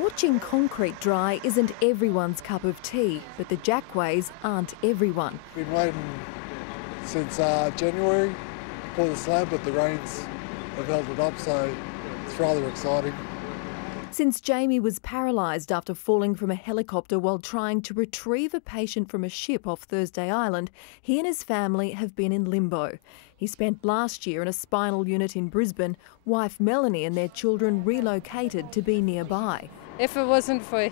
Watching concrete dry isn't everyone's cup of tea, but the Jackways aren't everyone. Been waiting since January for the slab, but the rains have held it up, so it's rather exciting. Since Jamie was paralysed after falling from a helicopter while trying to retrieve a patient from a ship off Thursday Island, he and his family have been in limbo. He spent last year in a spinal unit in Brisbane. Wife Melanie and their children relocated to be nearby. If it wasn't for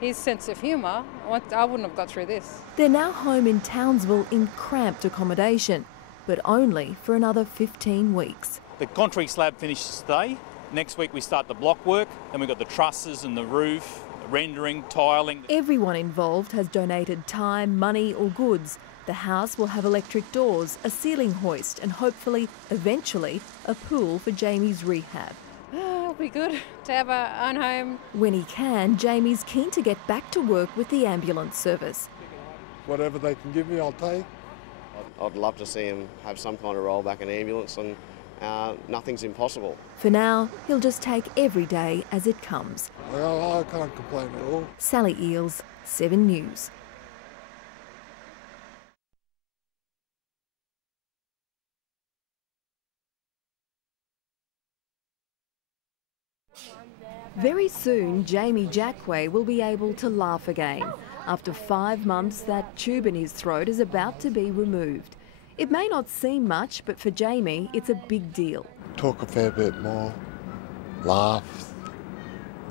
his sense of humour, I wouldn't have got through this. They're now home in Townsville in cramped accommodation, but only for another 15 weeks. The concrete slab finishes today. Next week we start the block work, then we've got the trusses and the roof, the rendering, tiling. Everyone involved has donated time, money or goods. The house will have electric doors, a ceiling hoist and hopefully, eventually, a pool for Jamie's rehab. It'll be good to have our own home. When he can, Jamie's keen to get back to work with the ambulance service. Whatever they can give me, I'll take. I'd love to see him have some kind of role back in the ambulance, and nothing's impossible. For now, he'll just take every day as it comes. I can't complain at all. Sally Eeles, 7 News. Very soon, Jamie Jackway will be able to laugh again. After 5 months, that tube in his throat is about to be removed. It may not seem much, but for Jamie, it's a big deal. Talk a fair bit more, laugh,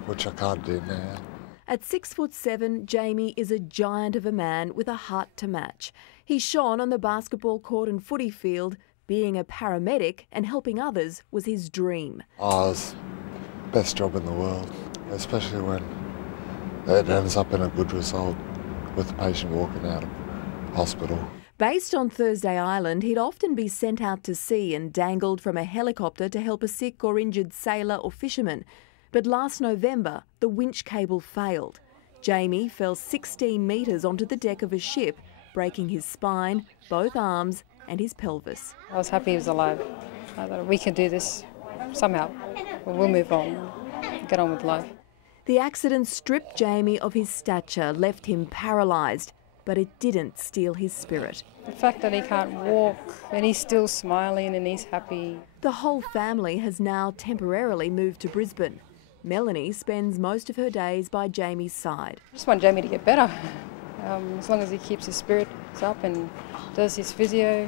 which I can't do now. At 6'7", Jamie is a giant of a man with a heart to match. He shone on the basketball court and footy field. Being a paramedic and helping others was his dream. Oh, it's the best job in the world, especially when it ends up in a good result with the patient walking out of hospital. Based on Thursday Island, he'd often be sent out to sea and dangled from a helicopter to help a sick or injured sailor or fisherman. But last November, the winch cable failed. Jamie fell 16 metres onto the deck of a ship, breaking his spine, both arms and his pelvis. I was happy he was alive. I thought we can do this somehow. We'll move on, get on with life. The accident stripped Jamie of his stature, left him paralysed, but it didn't steal his spirit. The fact that he can't walk and he's still smiling and he's happy. The whole family has now temporarily moved to Brisbane. Melanie spends most of her days by Jamie's side. I just want Jamie to get better. As long as he keeps his spirits up and does his physio,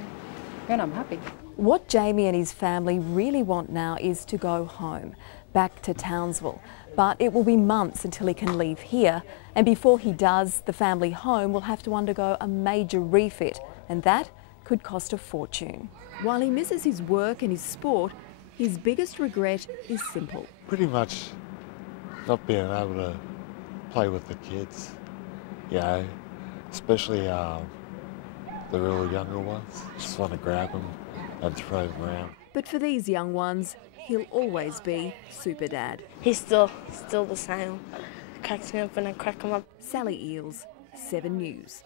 then I'm happy. What Jamie and his family really want now is to go home, back to Townsville. But it will be months until he can leave here, and before he does, the family home will have to undergo a major refit, and that could cost a fortune. While he misses his work and his sport, his biggest regret is simple. Pretty much not being able to play with the kids, you know, especially the really younger ones. Just want to grab them and throw them around. But for these young ones, he'll always be Super Dad. He's still the same. Cracks me up when I crack him up. Sally Eeles, 7 News.